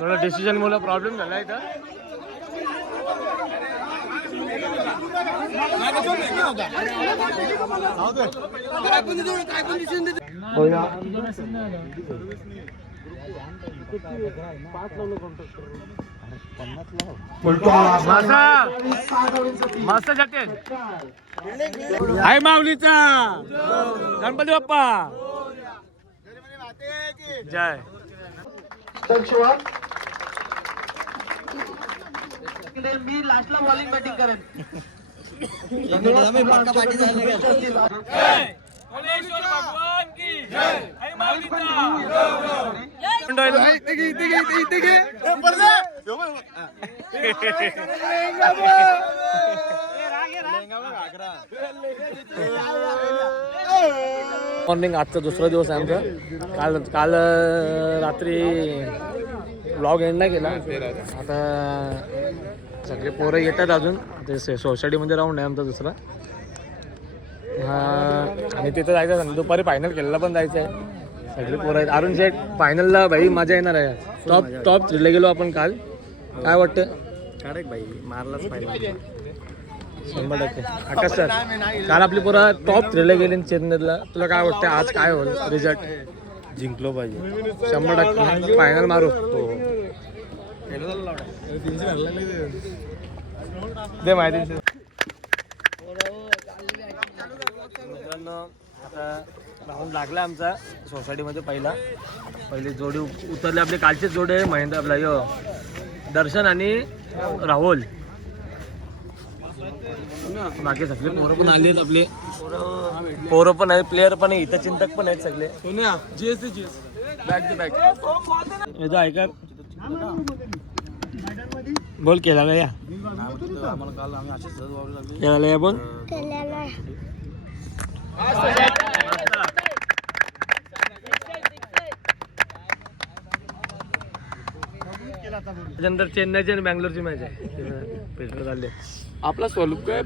थोडा डिसिजन मुलं प्रॉब्लेम झाला इथं. मस्त जाते. आई माऊलीचा. गणपती बाप्पा. जय. मी लास्टला बॉलिंग बॅटिंग करेन. मॉर्निंग आजचा दुसरा दिवस आहे आमचा. काल काल रात्री ब्लॉग एंड नाही केला. आता सगळे पोरं येतात अजून. ते सोसायटीमध्ये राऊंड आहे आमचा दुसरा. हा आणि तिथं जायचं संध्या- दुपारी फायनल खेळायला पण जायचं आहे. सगळे पोरं आहेत. अरुण शेठ फायनलला भाई मजा येणार आहे. टॉप टॉप थ्रीला गेलो आपण काल. काय वाटतं? काढक भाई मारलाच पाहिजे. शंभर टक्के. आकाश सर काल आपली पोरं टॉप थ्रीला गेली चेन्नईला. तुला काय वाटतं आज काय होईल? रिझल्ट जिंकलो पाहिजे. शंभर टक्के. फायनल मारू. दे माहिती आता राऊंड लागला आमचा सोसायटीमध्ये पहिला. पहिले जोडी उतरले आपले कालचेच जोडे आहे महेंद्र आपला यो. दर्शन आणि राहुल. बाकी सगळे पोरं पण आले आहेत आपले. पोरं पण आहेत प्लेअर पण आहे इथं चिंतक पण आहेत सगळे. बॅक टू बॅक ऐका. बोल केला या. केला या बोल. त्याच्यानंतर चेन्नईची आणि बँगलोरची मॅच आहे. पेट्रोल झाले आपला स्वरूप काय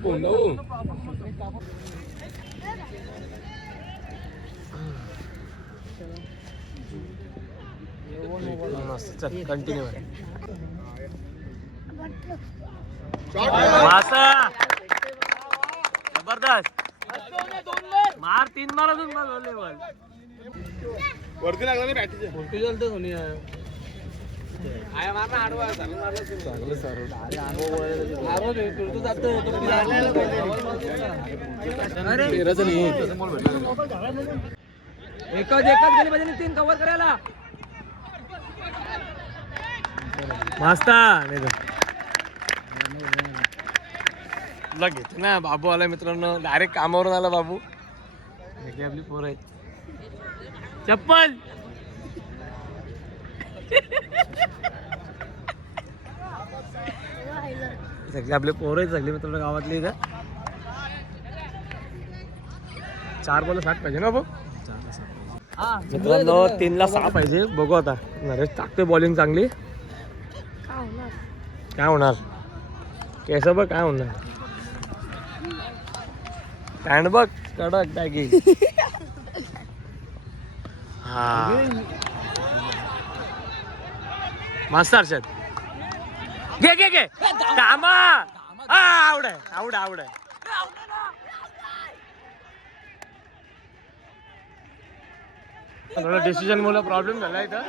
चल कंटिन्यू मासा जबरदस्त. मार तीन मार अजून लेवल वरती लागला नाही बॅटीचे वरती चालतं धोनी एकच एकच गेली पाहिजे तीन कव्हर करायला. मस्त नाही तर. तुला घेते ना बाबू आला मित्रांनो. डायरेक्ट कामावरून आला बाबू. हे आपली पोरं आहेत. चप्पल! सगळे आपले पोरं आहेत सगळे मित्रांनो गावातले इथं. चार बॉल साठ पाहिजे ना बाबू? मित्रांनो तीनला सहा पाहिजे. बघू आता. नरेश टाकते बॉलिंग चांगली. काय होणार? केस बघ काय होणार? पॅन्ट बघ. कडक टाकी हा. मस्त हर्षद. घे घे घे. कामा आवड आहे आवड आवड आहे. थोडा डिसिजन मुळे प्रॉब्लेम झाला इथं.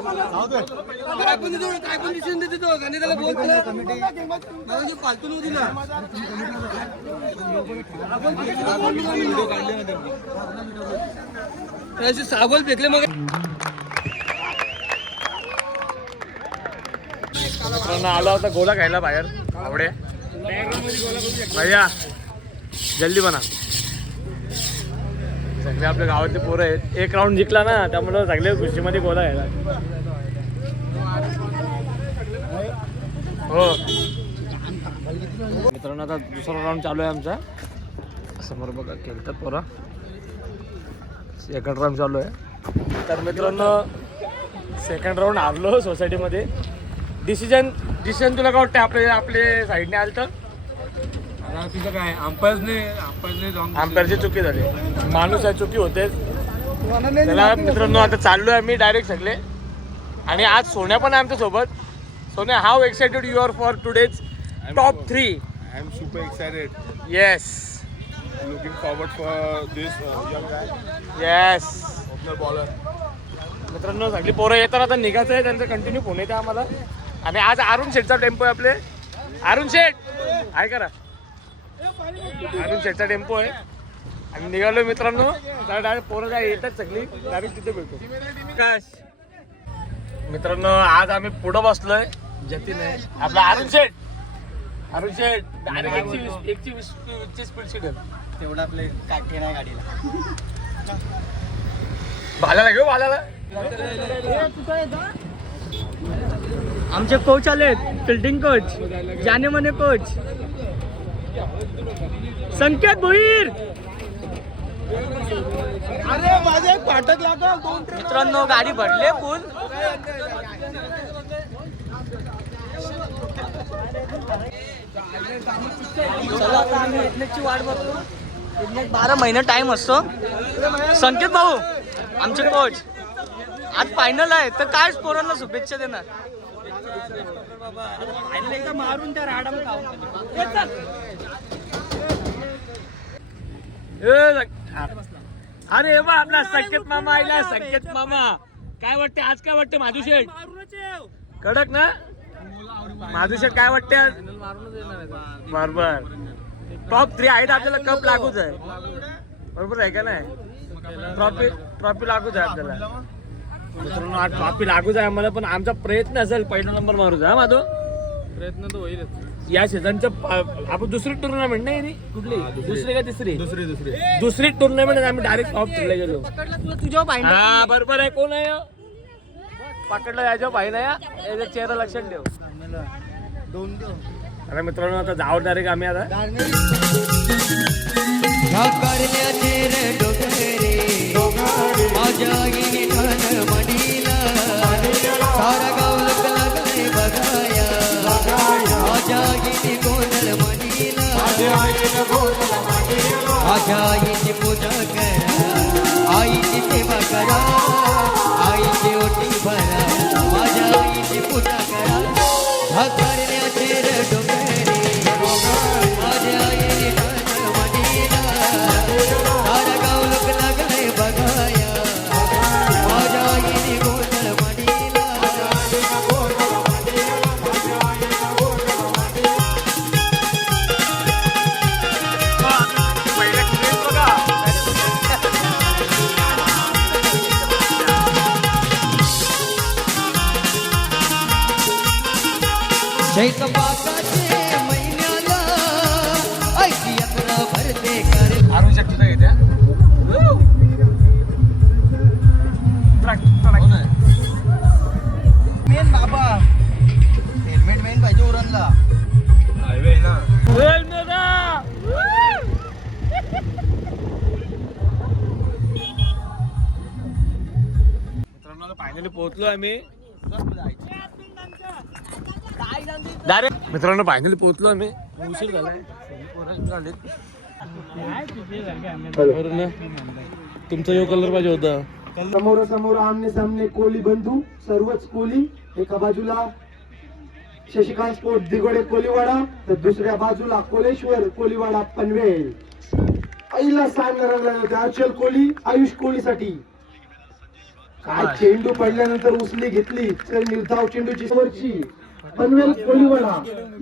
काय पण देतो काय पण डिसिजन देतो त्याला बोल नव्हती ना साबल फेकले मग आला होता गोला खायला बाहेर आवडे. भैया जल्दी बना. सगळे आपल्या गावातले पोरं आहेत. एक राऊंड जिंकला ना त्यामुळे सगळे खुशीमध्ये गोला यायला हो. मित्रांनो आता दुसरा राऊंड चालू आहे आमचा. समोर बघा खेळतात पोरा. सेकंड राऊंड चालू आहे. तर मित्रांनो सेकंड राऊंड हारलो सोसायटीमध्ये डिसिजन डिसिजन तुला काय वाटतं आपले आपले साईडने आलं तर तिथं काय अंपायरने अंपायरने जाऊन आमपेरची चुकी झाली. माणूस आहे चुकी होते. मित्रांनो आता चाललोय आम्ही डायरेक्ट सगळे. आणि आज सोन्या पण आहे आमच्यासोबत Sonya how excited you are for today's top three I am super excited. Yes this uh, young guy, yes baller. मित्रांनो सगळी पोरं येतात आता निघायचं आहे त्यांचं कंटिन्यू फोन येते आम्हाला. आणि आज अरुण शेठचा टेम्पो आहे आपले. अरुण शेठ! आहे करा अरुण शेठचा टेम्पो आहे. आणि निघालो मित्रांनो. तर डायरेक्ट पोरं काय येतात सगळी. डायरेक्ट तिथे भेटू. काश. मित्रांनो आज आम्ही पुढं बसलोय. जतीन. आहे आपला अरुण शेठ अरुण शेठ डायरेक्ट एकशे वीस एकशे वीस वीसची स्पीड सीट तेवढं आपले काठी नाही गाडीला. भाल्याला घेऊ भाल्याला. आमचे कोच आलेत. फिल्डिंग कोच जाने मने कोच संकेत भोईर अरे माझे एक फाटक लागल दोन मित्रांनो गाडी भरले फुल चला आता आम्ही हेल्मेटची वाट बघतो हेल्मेट बारा महिने टाइम असतो संकेत भाऊ आमचे कोच आज फायनल आहे तर काय पोरांना शुभेच्छा देणार मारून त्या राडा ए, लग- अरे बा आपला संकेत मामा आला संकेत मामा. काय वाटते आज काय वाटते माधू शेठ? कडक ना? माधू शेठ काय वाटते? बरोबर. टॉप थ्री आहेत आपल्याला कप लागूच आहे. बरोबर आहे का नाही? ट्रॉफी ट्रॉफी लागूच आहे आपल्याला. मित्रांनो आज ट्रॉफी लागूच आहे आम्हाला पण आमचा प्रयत्न असेल पहिला नंबर मारूचा हा माधव प्रयत्न तर होईलच. या सीझनचं आपण दुसरी टुर्नामेंट नाही नी? कुठली? दुसरी. का तिसरी? दुसरी दुसरी. दुसरी टुर्नामेंट आम्ही डायरेक्ट टॉप थ्रीला गेलो तुझ्या पाहिजे हा बरोबर आहे. कोण आहे? पकडलं याच्या भाई ना याचा चेहरा लक्षात ठेव. दोन अरे मित्रांनो आता जाऊ डायरेक्ट आम्ही आता. रे डोंगरे माझ्या आईने ठाण मडीला सारा माझ्या आईची पूजा करा आईची सेवा करा आईची ओटी भरा माझ्या आईची पूजा करा फायनली पोहोचलो आम्ही. डायरेक्ट मित्रांनो फायनली पोहोचलो आम्ही. उशीर झालाय. ना? तुमचा यो कलर पाहिजे होता. समोरासमोर आमने सामने कोली बंधू सर्वच कोली. एका बाजूला शशिकांत स्पोर्ट दिगोडे कोलीवाडा तर दुसऱ्या बाजूला कोलेश्वर कोलीवाडा पनवेल. आईला सामना रंगला होता अचल कोली आयुष कोहलीसाठी काय चेंडू पडल्यानंतर उचली घेतली तर निर्धाव चेंडूची वरची पनवेल कोलीवाडा.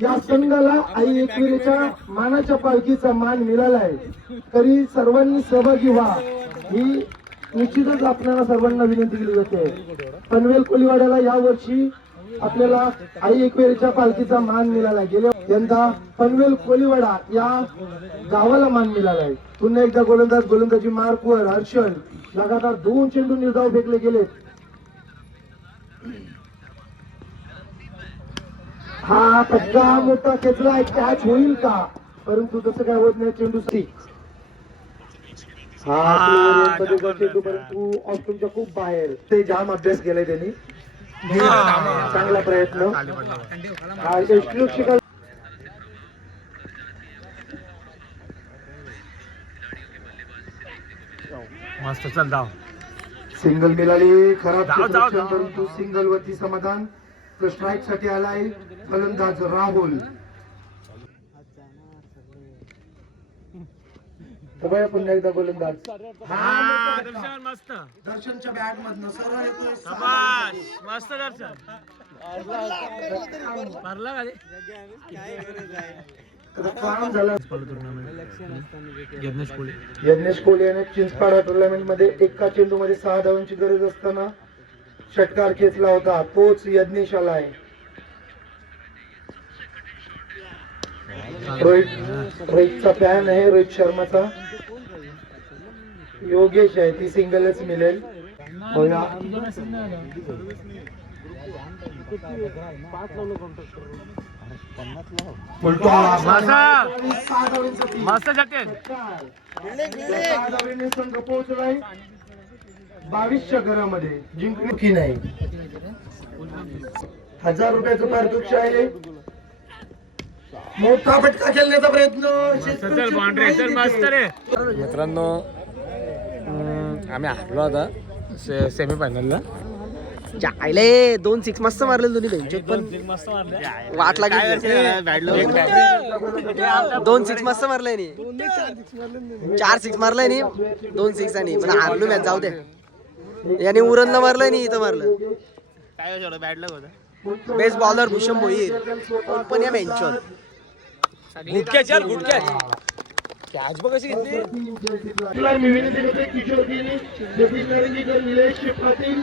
या संघाला आई एकविरेच्या मानाच्या पालखीचा मान मिळालाय. तरी सर्वांनी सहभागी व्हा. ही निश्चितच आपल्याला सर्वांना विनंती केली जाते. पनवेल कोलीवाड्याला या वर्षी आपल्याला आई एकवेरीच्या पालखीचा मान मिळाला. गेल्या यंदा पनवेल कोलीवाडा या गावाला मान मिळालाय पुन्हा एकदा गोलंदाज गोलंदाजी मार्कवर हर्षल लगातार दोन चेंडू निर्धाव फेकले गेले. हा फटका मोठा खेचलाय कॅच होईल का? परंतु तसं काय होत नाही चेंडू हा जो चेंडू परंतु खूप बाहेर. ते जाम अभ्यास केलाय त्यांनी. चांगला प्रयत्न हा यष्टी मस्त चल जाऊ. सिंगल मिळाली खराब. परंतु सिंगल वरती समाधान. तर स्ट्राईकसाठी आलाय फलंदाज राहुल. तर बघा पुन्हा एकदा गोलंदाज हा दर्शन मस्त. दर्शनच्या बॅट मधनं सरळ येतोय शाबास. मस्त दर्शन. भरला का रे? तर काम झालं. यज्ञेश कोळी. यज्ञेश कोहली याने चिंचपाडा टुर्नामेंटमध्ये एका चेंडू मध्ये सहा धावांची गरज असताना षटकार खेचला होता. तोच यज्ञेश आलाय. रोहित रोहितचा फॅन आहे रोहित शर्माचा. योगेश आहे ती सिंगलच मिळेल. बावीसच्या घरामध्ये जिंकले. की नाही? हजार रुपयाचं पारितोषिक आहे. मोठा फटका खेळण्याचा प्रयत्न. मित्रांनो हम्म, आम्ही हरलो आता. से आयले दोन सिक्स मस्त मारले दोन्ही बेंचेत पण मस्त मारले वाट लागली दोन सिक्स मस्त मारले नी. चार सिक्स मारलाय नी. दोन सिक्स आणि पण हारलो मॅच जाऊ दे. याने उरणला मारलंय नी इथं मारलं. बेस्ट बॉलर भूषण भोईर पण या बेंचवर गुटक्या चल गुटक्या कॅच बघ कशी घेतली. तुला मी विनंती करतोय किशोर दिनी जतीश नारंगीकर निलेश पाटील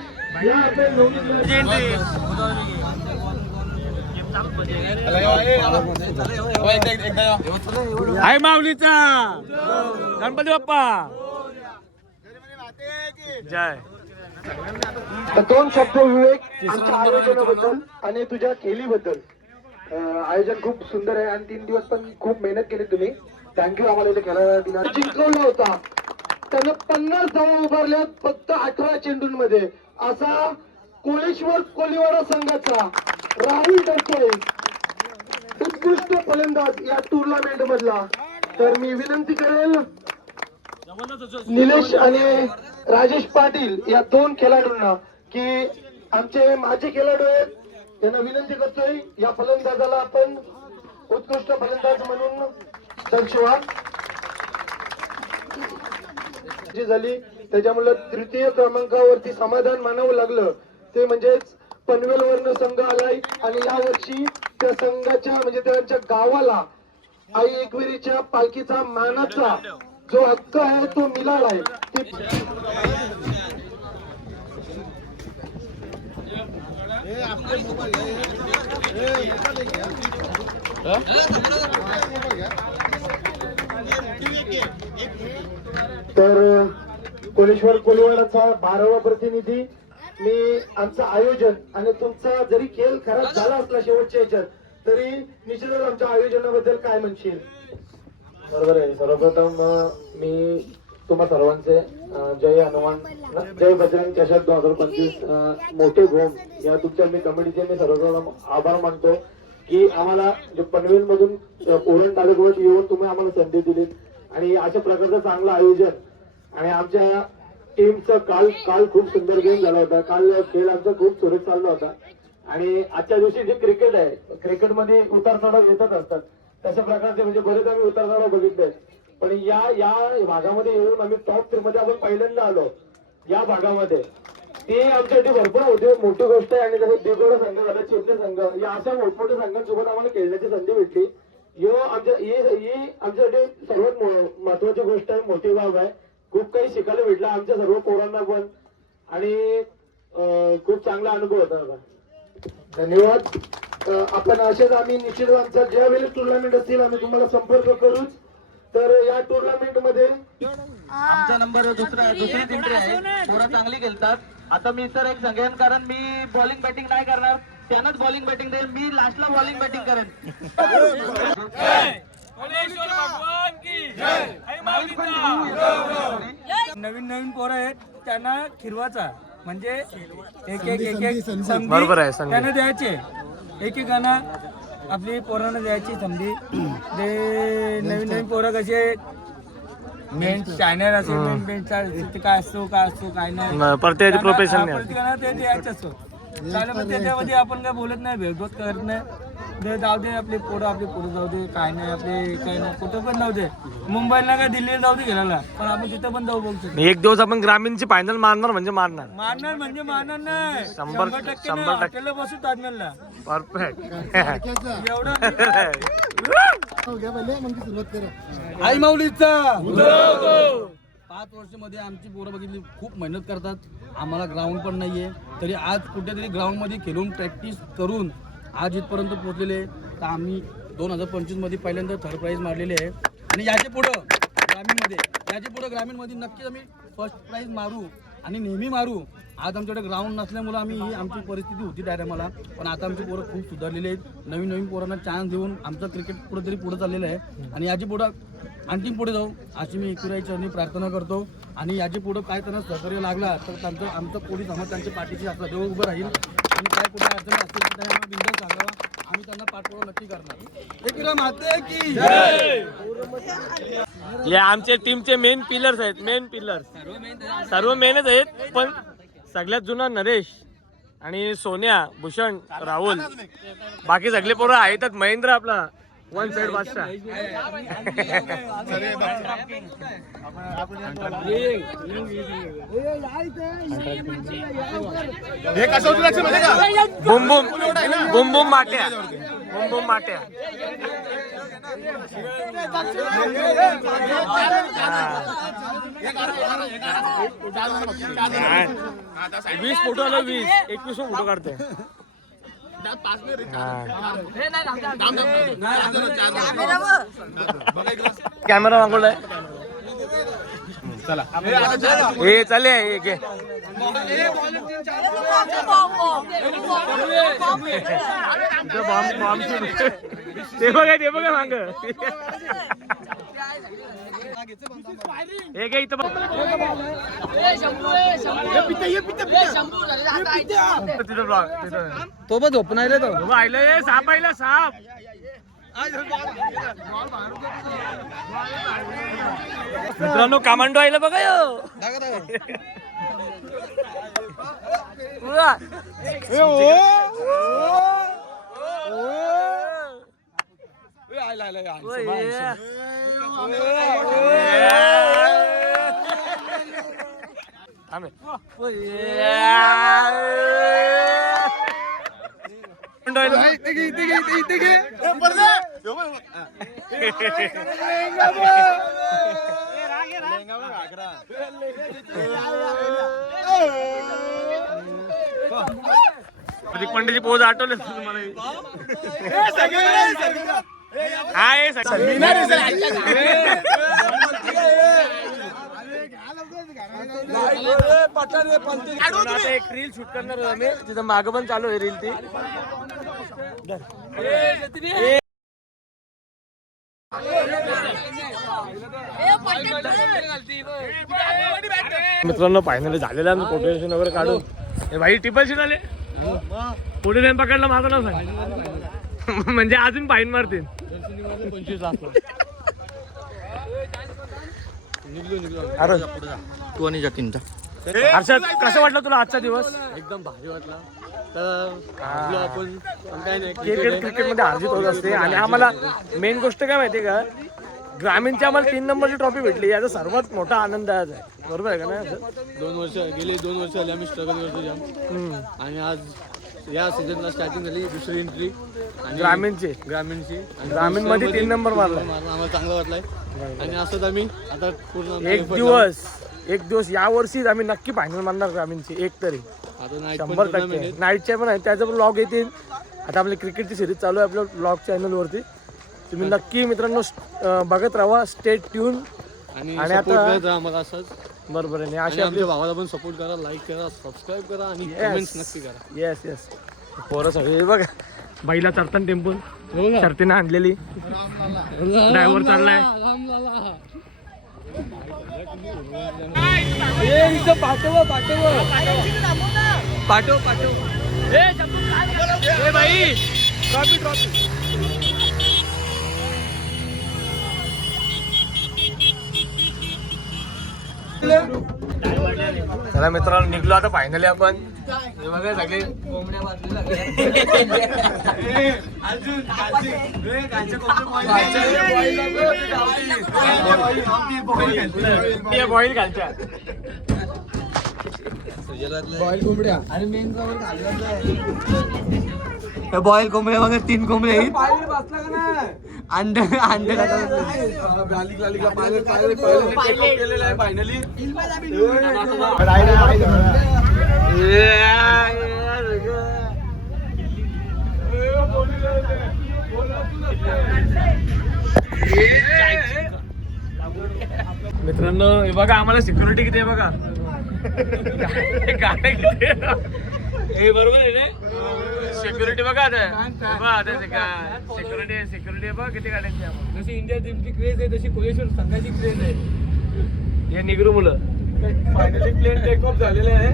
या आपल्या नवनीत हाय माऊलीचा. गणपती बाप्पा. जय. दोन शब्द विवेक आमच्या आयोजनाबद्दल आणि तुझ्या केलीबद्दल. आयोजन खूप सुंदर आहे आणि तीन दिवस पण खूप मेहनत केली तुम्ही. थँक्यू आम्हाला इथे खेळायला दिला. जिंकवला होता. त्यानं पन्नास धावा उभारल्यात फक्त अठरा चेंडूंमध्ये. असा कोळेश्वर कोलिवाडा संघाचा राहुल डरतोय उत्कृष्ट फलंदाज या टुर्नामेंट मधला. तर मी विनंती करेल निलेश आणि राजेश पाटील या दोन खेळाडूंना की आमचे माझे खेळाडू आहेत त्यांना विनंती करतोय या फलंदाजाला आपण उत्कृष्ट फलंदाज म्हणून दर्शवा जी झाली त्याच्यामुळे तृतीय क्रमांकावरती समाधान मानावं लागलं. ते म्हणजेच पनवेल वर्ण संघ आलाय आणि या वर्षी त्या संघाच्या म्हणजे त्यांच्या गावाला आई एकविरीच्या पालखीचा मानाचा जो हक्क आहे तो मिळालाय ती तर कोलेश्वर कोलिवाडाचा बारावा प्रतिनिधी मी आमचं आयोजन आणि तुमचा जरी खेळ खराब झाला असला शेवटच्या याच्यात तरी निश्चितच आमच्या आयोजनाबद्दल काय म्हणशील? बरोबर आहे. सर्वप्रथम मी तुम्हा सर्वांचे जय हनुमान जय बजरंग चषक दोन हजार पंचवीस मोठे घोम या तुमच्या मी कमिटीचे मी सर्वप्रथम आभार मानतो की आम्हाला जे पनवेल मधून ओरण तालुक्यावर येऊन तुम्ही आम्हाला संधी दिलीत. आणि अशा प्रकारचं चांगलं आयोजन. आणि आमच्या टीमचं काल काल खूप सुंदर गेम झाला होता. काल खेळ आमचा खूप सुरेख चालला होता. आणि आजच्या दिवशी जे क्रिकेट आहे क्रिकेटमध्ये उतार चढाव येतच असतात. तशा प्रकारचे म्हणजे बरेच आम्ही उतार चढाव बघितले. पण या या भागामध्ये येऊन आम्ही टॉप थ्री मध्ये आपण पहिल्यांदा आलो. या भागामध्ये. ते आमच्यासाठी भरपूर होते मोठी गोष्ट आहे. आणि जसं देगोडा संघ झाला चिमणे संघ या अशा मोठमोठ्या संघांसोबत आम्हाला खेळण्याची संधी भेटली. यो आमच्या ही ही आमच्यासाठी सर्वात महत्वाची गोष्ट आहे मोठी बाब आहे. खूप काही शिकायला भेटलं आमच्या सर्व पोरांना पण. आणि खूप चांगला अनुभव होता. धन्यवाद. आपण असेच आम्ही निश्चित आमचा ज्या वेळेस टुर्नामेंट असतील आम्ही तुम्हाला संपर्क करूच. तर या टुर्नामेंटमध्ये आमचा नंबर दुसरा दुसरीच एंट्री आहे. पोरं चांगली खेळतात. आता मी तर एक सांगेन कारण मी बॉलिंग बॅटिंग नाही करणार. त्यांनाच बॉलिंग बॅटिंग देईन मी लास्टला बॉलिंग बॅटिंग करेन. नवीन नवीन पोरं आहेत त्यांना खिरवाचा. म्हणजे एक एक एक एक बरोबर आहे. त्यांना द्यायचे. एक एक गाणं आपली पोरांना द्यायची संधी. ते नवीन नवीन पोरं कसे मेन चॅनल असेल मेन काय असतो काय असतो काय नाही. त्यांना- प्रोफेशन प्रत्येकाला ते द्यायचं असतो त्याच्यामध्ये आपण काय बोलत नाही भेदभाव करत नाही. ते जाऊ दे आपले पोरं आपले पोरं जाऊ दे काय नाही आपले काय नाही कुठं पण जाऊ दे. मुंबईला काय दिल्लीला जाऊ दे गेला पण आपण तिथं पण जाऊ बघू शकतो. एक दिवस आपण ग्रामीणची फायनल मारणार म्हणजे मारणार. मारणार म्हणजे मारणार नाही. शंभर- शंभर टक्के शंभर. टक्के. हॉटेलला बसू ताजमहलला परफेक्ट एवढं आई माऊलीचा. पाच वर्षामध्ये आमची पोरं बघितली खूप मेहनत करतात. आम्हाला ग्राउंड पण नाही आहे तरी आज कुठेतरी ग्राउंडमध्ये खेळून प्रॅक्टिस करून आज इथपर्यंत पोहोचलेले तर आम्ही दोन हजार पंचवीसमध्ये पहिल्यांदा थर्ड प्राईज मारलेले आहे. आणि याच्या पुढं ग्रामीणमध्ये याच्या पुढं ग्रामीणमध्ये नक्कीच आम्ही फर्स्ट प्राईज मारू आणि नेहमी मारू. आज आमच्याकडे ग्राउंड नसल्यामुळं आम्ही ही आमची परिस्थिती होती डायरेक्ट मला पण आता आमची पोरं खूप सुधारलेली आहेत. नवीन नवीन पोरांना चान्स देऊन आमचं क्रिकेट कुठेतरी पुढं चाललेलं आहे. आणि याची पुढं आणखी पुढे जाऊ अशी मी एकविराई आणि प्रार्थना करतो. आणि याची पुढं काय त्यांना सहकार्य लागला तर त्यांचं आमचं पोलीस समाज त्यांच्या पाठीशी असला देव उभं राहील. आणि काय कुठे अडचणी असतील तर त्यांना बिंदू सांगावा. आम्ही त्यांना पाठपुरावा नक्की करणार. एकविरा माते की हे आमचे टीमचे मेन पिलर्स आहेत मेन पिलर्स सर्व मेनच आहेत पण सगळ्यात जुना नरेश आणि सोन्या भूषण राहुल. बाकी सगळे पोरं आहेतच महेंद्र आपला. वन साइड बादशाह बुम बुम. बुम बुम माट्या. बुम बुम माट्या. वीस फोटो आलो वीस. एकवीस फोटो काढते कॅमेरा मागवलाय. चला. हे चाले. हे घे. ते बघा ते बघा मांग. हे घे इथं तिथं ब्लॉग तो झोपणार रे तो. आयलं साप आयला साप. मित्रांनो कमांडो आयला बघा यो. कमांडो आयला. प्रतीक पंडितची पोज आठवले तुम्हाला हा हे आता एक रील शूट करणार आम्ही तिथं मागं पण चालू आहे रील ती मित्रांनो फायनली झालेला आहे फोटो वगैरे काढून हे भाई टिपल शिकाले पुढे नाही पकडला माझं नाव सांग म्हणजे अजून फाईन मारतील अरे तू आणि जतीनचा हर्षद कसं वाटलं तुला आजचा दिवस? एकदम भारी वाटला. तर आपण काय नाही क्रिकेट क्रिकेटमध्ये अर्जित होत असते आणि आम्हाला मेन गोष्ट काय माहितीये का? ग्रामीणची आम्हाला तीन नंबरची ट्रॉफी भेटली. याचा सर्वात मोठा आनंद आज आहे. बरोबर आहे का नाही? दोन वर्ष गेले दोन वर्ष झाले आम्ही स्ट्रगल करतो. आणि आज या सीझनला स्टार्टिंग झाली दुसरी एंट्री आणि ग्रामीणची. ग्रामीणची. आणि ग्रामीणमध्ये तीन नंबर मारला. मारणं आम्हाला चांगला वाटलाय. आणि असंच आम्ही आता पूर्ण एक effort दिवस एक दिवस या वर्षीच आम्ही नक्की फायनल मारणार ग्रामीणची एक तरी. आता शंभर टक्के. आहे. नाईटचे पण आहे. त्याचं पण ब्लॉग येतील. आता आपली क्रिकेटची सिरीज चालू आहे आपल्या ब्लॉग चॅनलवरती तुम्ही नक्की मित्रांनो अं, बघत राहा. स्टेट ट्यून आणि आणि support आता- करत राहा आम्हाला असंच. बरोबर आहे. आणि आणि अशी आपली आमच्या भावाला पण सपोर्ट करा लाईक करा सबस्क्राईब करा आणि कमेंट्स नक्की करा. येस येस पोरं सगळे हे बघा. बाईला चढताना टेम्पून शर्तीनं आणलेली. ड्रायव्हर चाललाय. पाठव पाठव. पाठव पाठव. ए बाई. ट्रॉफी ट्रॉफी चला मित्रांनो निघलो आता फायनली आपण. हे बघा सगळे बॉईल घालच्या बॉईल कोंबड्या. बघा तीन कोंबड्या अंड अंड मित्रांनो हे बघा आम्हाला सिक्युरिटी किती आहे बघा. गाड्या किती आहे? हे बरोबर आहे रे? सिक्युरिटी बघा आता. हे सिक्युरिटी सिक्युरिटी बघा किती आम्हाला. जशी इंडिया टीमची क्रेज आहे तशी कोलेश्वर संघाची क्रेज आहे. हे निगरू मुलं. फायनली प्लेन टेक ऑफ झालेलं आहे.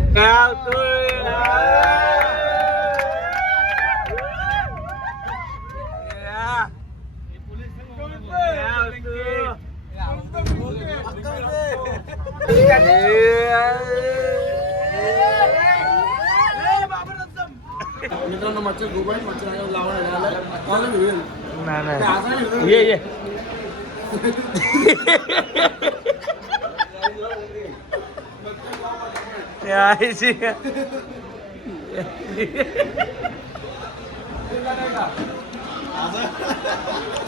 मित्रांनो मच्छर खूप आहे. मच्छर लावून नाही नाही. ये ये.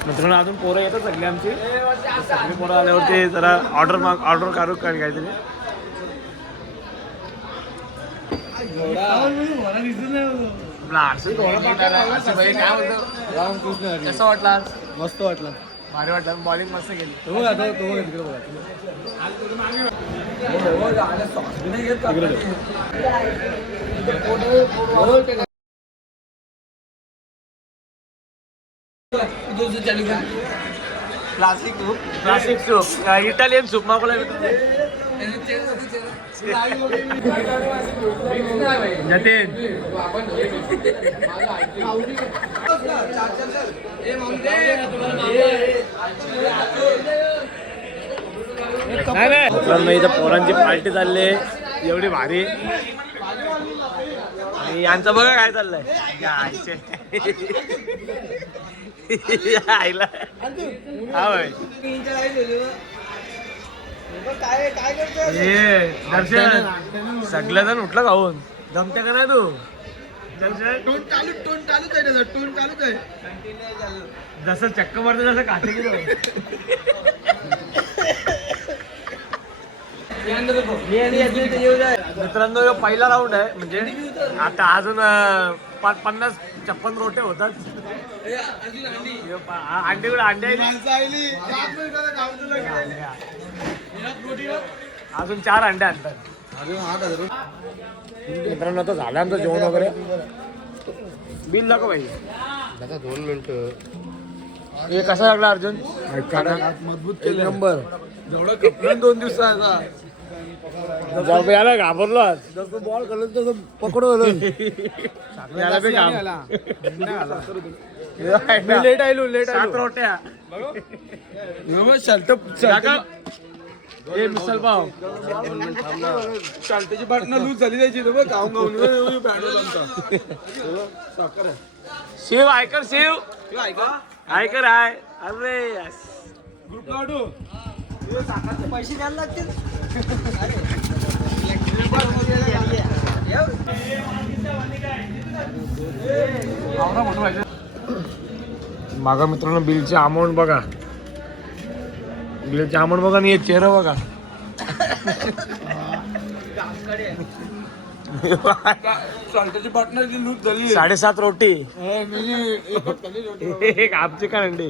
मित्रांनो अजून पोरं येतात सगळी आमची. सगळी पोरं आल्यावरती जरा ऑर्डर माग ऑर्डर काढू काय काहीतरी. आपला आरसी बोलतो कसं वाटलं आज? मस्त वाटलं. भारी वाटलं. बॉलिंग मस्त केली तो बघ आता तो बघ तिकडे बघा. Classic soup classic soup Italian soup मागवला जतीन. नाही मित्रांनो इथं पोरांची पार्टी चालली आहे. एवढी भारी. आणि यांचं बघा काय चाललंय. या आईचे. हा भाई. ये दर्शन. सगळं जण उठलं खाऊन. जमते का नाही तू? टोन चालू टोन चालूच आहे त्याचा टोन चालूच आहे. जसं चक्क मारतो तसं काटे मित्रांनो पहिला राऊंड आहे. म्हणजे आता अजून पाच पन्नास छप्पन रोटे होतात. अंडे. अंडे? अजून चार अंडे आणतात. मित्रांनो आता झालं आमचं जेवण वगैरे. बिल दाखव भाई. दोन मिनिटं. हे कसा लागला अर्जुन? मजबूत एक नंबर. जेवढा कपडा दोन दिवसाचा. जाऊ बे, याला घाबरलो आज. जसं बॉल घालून तसं पकडून याला बी लेट आलो. लेट सात रोट्या. शर्ट हे मिसल पाव शर्टाची बाटणं लूज झाली त्याची बघ गाऊन गाऊन साखर आहे शिव ऐकर शिव. ऐकर आहे. अरे यस. ग्रुप लाडू पैसे द्यायला लागतील. मागा मित्रांनो बिलचे अमाऊंट बघा. बिलचे अमाऊंट बघा आणि चेहरा बघा. साडेसात रोटी. एक आमची का अंडी?